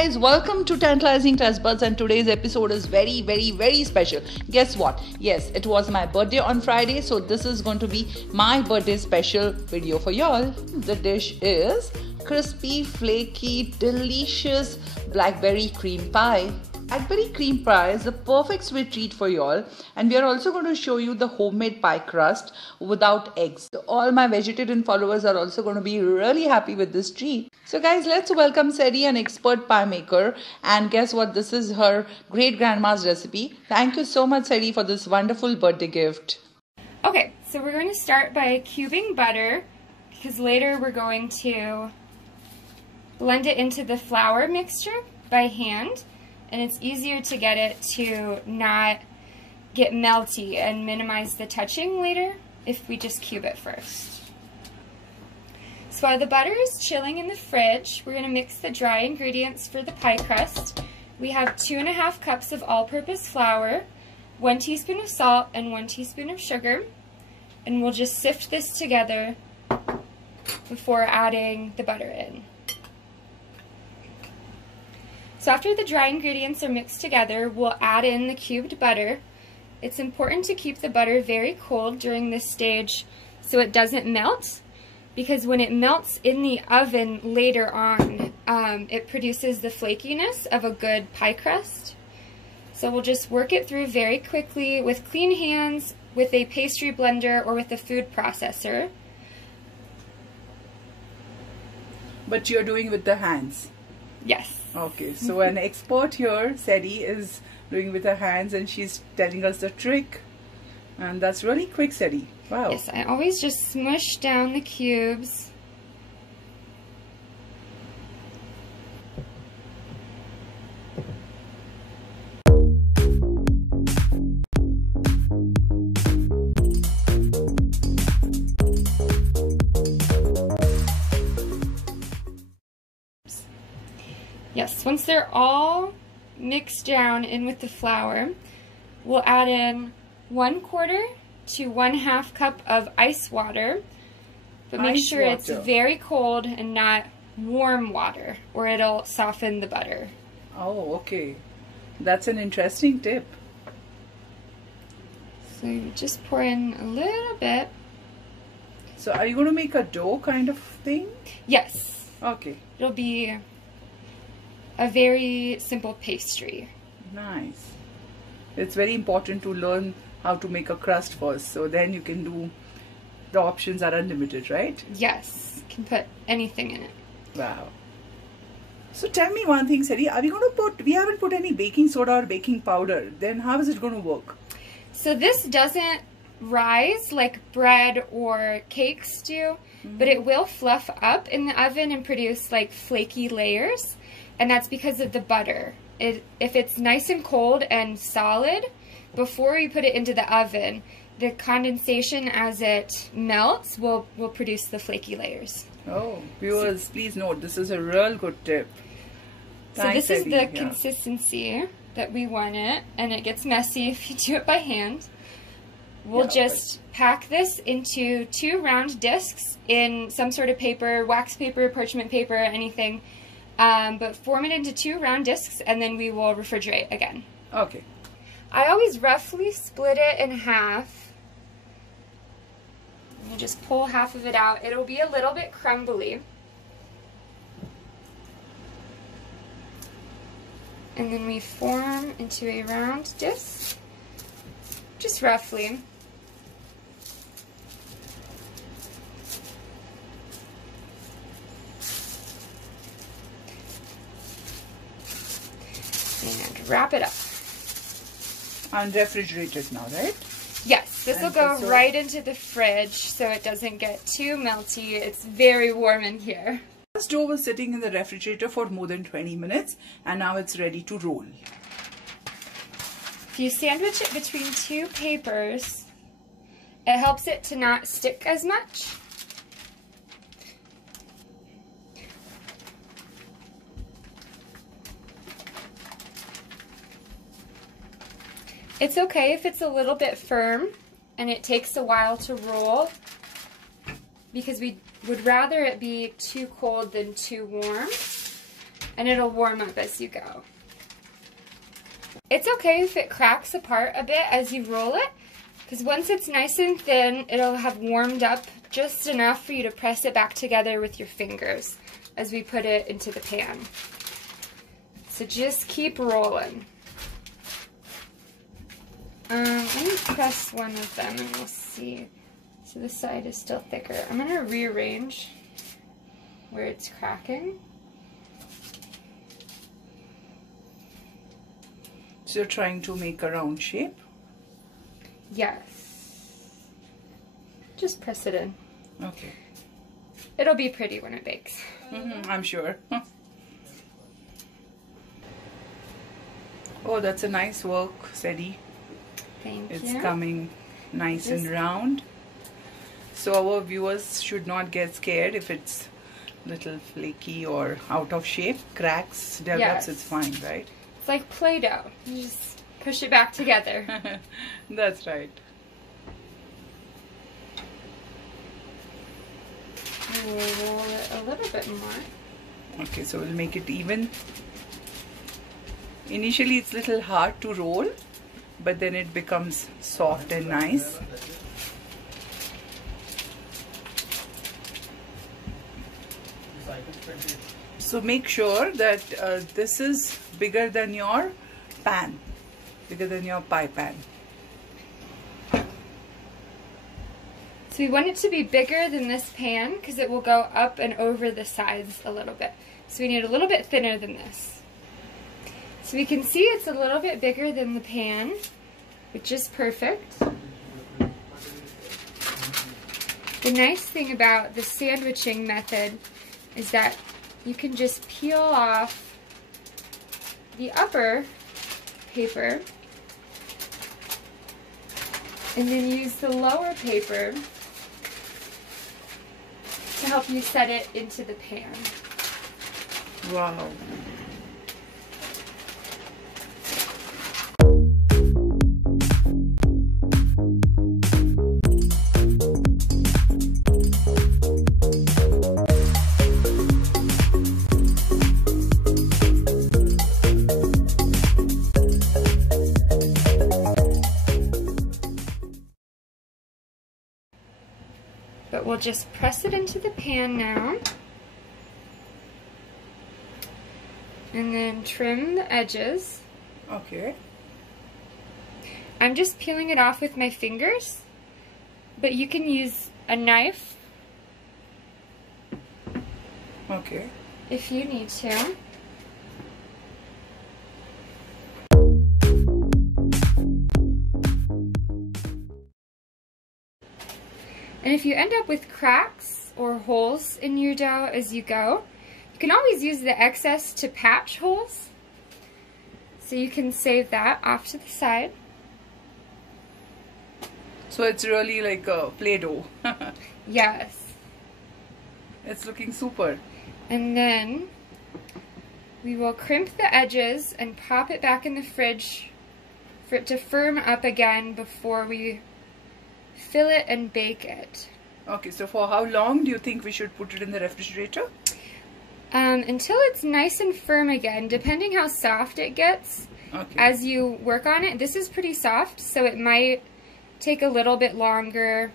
guys, welcome to Tantalizing Taste Buds, and today's episode is very special. Guess what? Yes, it was my birthday on Friday, so this is going to be my birthday special video for y'all. The dish is crispy, flaky, delicious blackberry cream pie. Blackberry cream pie is the perfect sweet treat for y'all, and we are also going to show you the homemade pie crust without eggs. All my vegetarian followers are also going to be really happy with this treat. So guys, let's welcome Saedie, an expert pie maker, and guess what? This is her great grandma's recipe. Thank you so much, Saedie, for this wonderful birthday gift. Okay, so we're going to start by cubing butter, because later we're going to blend it into the flour mixture by hand. And it's easier to get it to not get melty and minimize the touching later if we just cube it first. So while the butter is chilling in the fridge, we're going to mix the dry ingredients for the pie crust. We have 2½ cups of all-purpose flour, 1 teaspoon of salt, and 1 teaspoon of sugar. And we'll just sift this together before adding the butter in. So after the dry ingredients are mixed together, we'll add in the cubed butter. It's important to keep the butter very cold during this stage so it doesn't melt, because when it melts in the oven later on, it produces the flakiness of a good pie crust. So we'll just work it through very quickly with clean hands, with a pastry blender, or with a food processor. But you're doing it with the hands? Yes. Okay, so an expert here, Saedie, is doing with her hands, and she's telling us the trick. And that's really quick, Saedie. Wow. Yes, I always just smush down the cubes. Yes, once they're all mixed down in with the flour, we'll add in 1/4 to 1/2 cup of ice water, but make sure it's very cold and not warm water, or it'll soften the butter. Oh, okay. That's an interesting tip. So you just pour in a little bit. So are you going to make a dough kind of thing? Yes. Okay. It'll be a very simple pastry. Nice. It's very important to learn how to make a crust first, so then you can do, the options are unlimited, right? Yes, you can put anything in it. Wow. So tell me one thing, Saedie, are we going to put, we haven't put any baking soda or baking powder, then how is it going to work? So this doesn't rise like bread or cakes do, but it will fluff up in the oven and produce like flaky layers. And that's because of the butter. If it's nice and cold and solid, before you put it into the oven, the condensation as it melts will produce the flaky layers. Oh, viewers, please note, this is a real good tip. Thanks, so this is Saedie. the consistency that we want it, and it gets messy if you do it by hand. We'll just pack this into 2 round discs in some sort of paper, wax paper, parchment paper, anything. But form it into 2 round discs, and then we will refrigerate again. Okay. I always roughly split it in half. You just pull half of it out. It'll be a little bit crumbly. And then we form into a round disc, just roughly. And wrap it up. And refrigerate it now, right? Yes, this will go right into the fridge so it doesn't get too melty. It's very warm in here. This dough was sitting in the refrigerator for more than 20 minutes, and now it's ready to roll. If you sandwich it between 2 papers, it helps it to not stick as much. It's okay if it's a little bit firm and it takes a while to roll, because we would rather it be too cold than too warm. and it'll warm up as you go. It's okay if it cracks apart a bit as you roll it, because once it's nice and thin, it'll have warmed up just enough for you to press it back together with your fingers as we put it into the pan. So just keep rolling. Let me press one of them and we'll see. So this side is still thicker. I'm going to rearrange where it's cracking. So you're trying to make a round shape? Yes. Just press it in. Okay. It'll be pretty when it bakes. I'm sure. Oh, that's a nice work, Saedie. Thank you. It's coming nice and round. So our viewers should not get scared if it's little flaky or out of shape. Cracks, develops, it's fine, right? It's like Play-Doh. You just push it back together. That's right. We'll roll it a little bit more. Okay, so we'll make it even. Initially it's a little hard to roll, but then it becomes soft and nice. So make sure that this is bigger than your pan, bigger than your pie pan. So we want it to be bigger than this pan because it will go up and over the sides a little bit. So we need a little bit thinner than this. So we can see it's a little bit bigger than the pan, which is perfect. The nice thing about the sandwiching method is that you can just peel off the upper paper and then use the lower paper to help you set it into the pan. Wow. But we'll just press it into the pan now. And then trim the edges. Okay. I'm just peeling it off with my fingers, but you can use a knife. Okay. If you need to. And if you end up with cracks or holes in your dough as you go, you can always use the excess to patch holes. So you can save that off to the side. So it's really like a Play-Doh. Yes. It's looking super. And then we will crimp the edges and pop it back in the fridge for it to firm up again before we fill it and bake it. Okay, so for how long do you think we should put it in the refrigerator? Until it's nice and firm again, depending how soft it gets. Okay. As you work on it. This is pretty soft, so it might take a little bit longer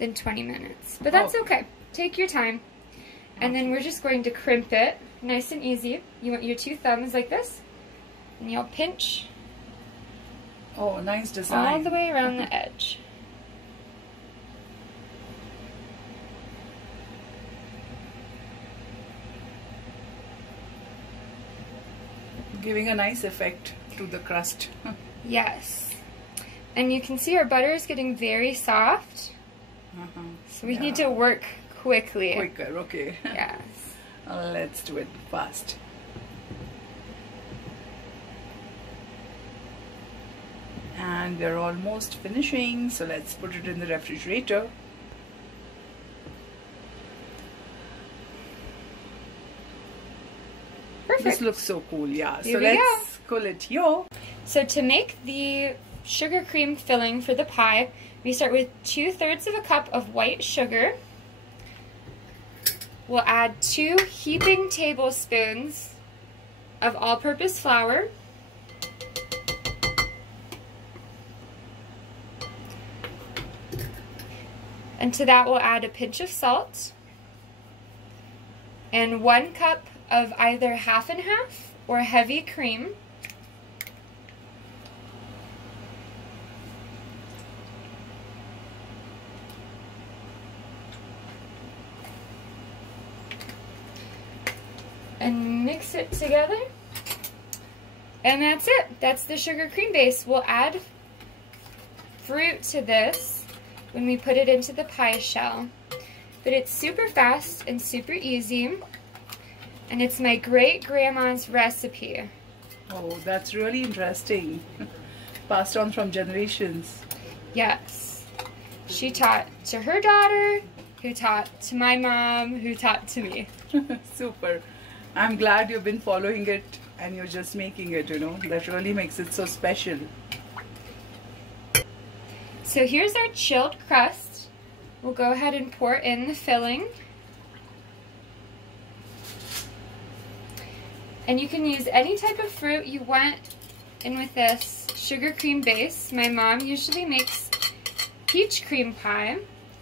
than 20 minutes. But that's okay. Take your time. And then we're just going to crimp it nice and easy. You want your two thumbs like this, and you'll pinch Oh, nice design. all the way around the edge. Giving a nice effect to the crust. Yes. And you can see our butter is getting very soft. So we need to work quickly. Quicker, okay. Yes. Let's do it fast. And we're almost finishing, so let's put it in the refrigerator. Perfect. This looks so cool, yeah. Here So we let's cool it here. So to make the sugar cream filling for the pie, we start with 2/3 of a cup of white sugar. We'll add 2 heaping tablespoons of all-purpose flour. And to that we'll add a pinch of salt and 1 cup of either half and half or heavy cream. And mix it together. And that's it. That's the sugar cream base. We'll add fruit to this when we put it into the pie shell. But it's super fast and super easy. And it's my great-grandma's recipe. Oh, that's really interesting. Passed on from generations. Yes. She taught to her daughter, who taught to my mom, who taught to me. Super. I'm glad you've been following it and you're just making it, you know. That really makes it so special. So here's our chilled crust. We'll go ahead and pour in the filling. And you can use any type of fruit you want in with this sugar cream base. My mom usually makes peach cream pie.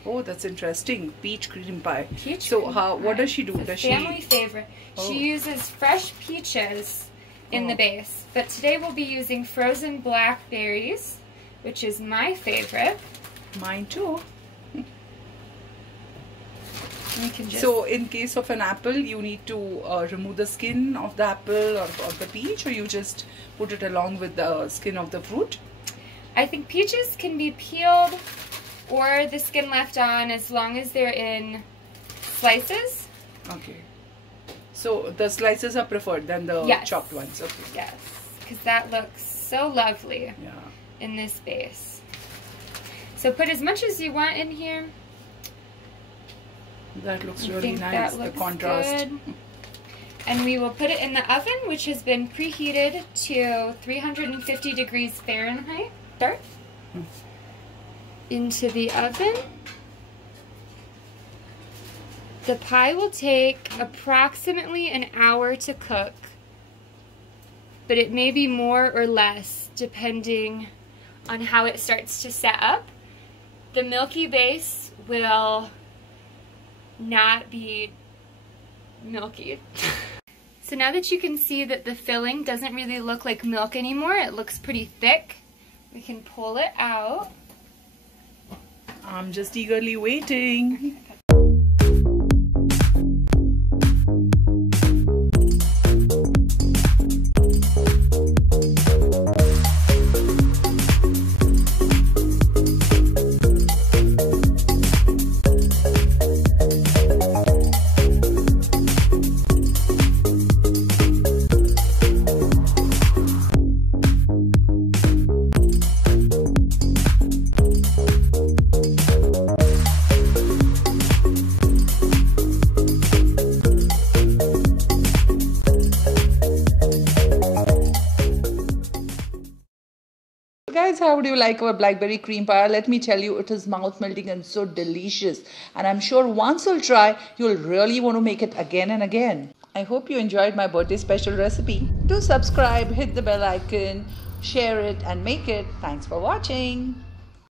Oh, that's interesting. Peach cream pie. What does she do? It's a family favorite. Oh. She uses fresh peaches in the base. But today we'll be using frozen blackberries, which is my favorite. Mine too. Just... So in case of an apple, you need to remove the skin of the apple or the peach, or you just put it along with the skin of the fruit? I think peaches can be peeled or the skin left on as long as they're in slices. Okay. So the slices are preferred than the chopped ones. Okay. Yes, because that looks so lovely in this base. So put as much as you want in here. That looks really nice, the contrast. Good. And we will put it in the oven, which has been preheated to 350 degrees Fahrenheit. Start into the oven. The pie will take approximately an hour to cook, but it may be more or less depending on how it starts to set up. The milky base will not be milky. So now that you can see that the filling doesn't really look like milk anymore, it looks pretty thick, we can pull it out. I'm just eagerly waiting. Guys, how would you like our blackberry cream pie? Let me tell you, it is mouth melting and so delicious. And I'm sure once you'll try, you'll really want to make it again and again. I hope you enjoyed my birthday special recipe. Do subscribe, hit the bell icon, share it and make it. Thanks for watching.